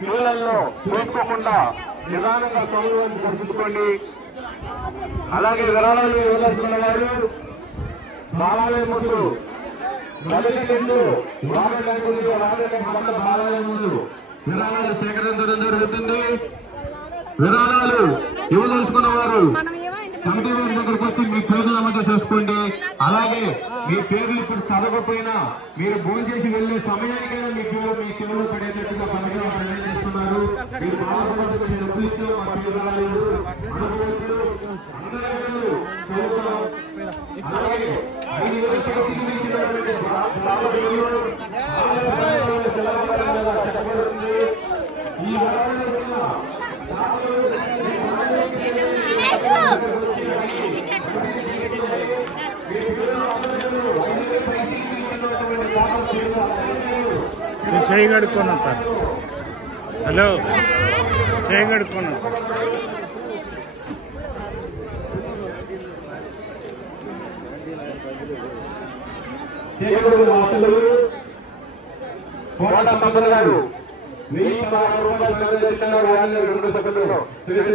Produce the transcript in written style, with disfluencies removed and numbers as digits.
క్యూలలో చూసుకోకుండా నిదానంగా సౌకర్యం జరుపుకోండి. అలాగే విరాళాలు ఇవ్వదలుచుకున్న వారు బాలాలయం ముందు బాలాలయం ముందు విరాళాలు సేకరించడం జరుగుతుంది. విరాళాలు ఇవ్వదలుచుకున్న వారు కమిటీ వారి దగ్గరకు వచ్చి మీ పేర్లు నమోదు చేసుకోండి. అలాగే మీ పేర్లు ఇప్పుడు చదవకపోయినా మీరు భోజనం చేసి వెళ్లే సమయానికైనా మీ కేవలం పడేటట్టుగా కమిటీ వారు నిర్ణయం చేస్తున్నారు. మీరు బాధపడదు, మీరు డబ్బులు ఇచ్చాం, మా పేరు రాలేదు అనుకోవచ్చు. అందరూ చదువుతాం. అలాగే 5,000 కేజీలు ఇచ్చినటువంటి చెప్పబడుతుంది. ఈ చేయగడుకోను హలో చేయగడుకోను గారు 1,016 రూపాయలు 2 సెకండ్లు శ్రీ శ్రీ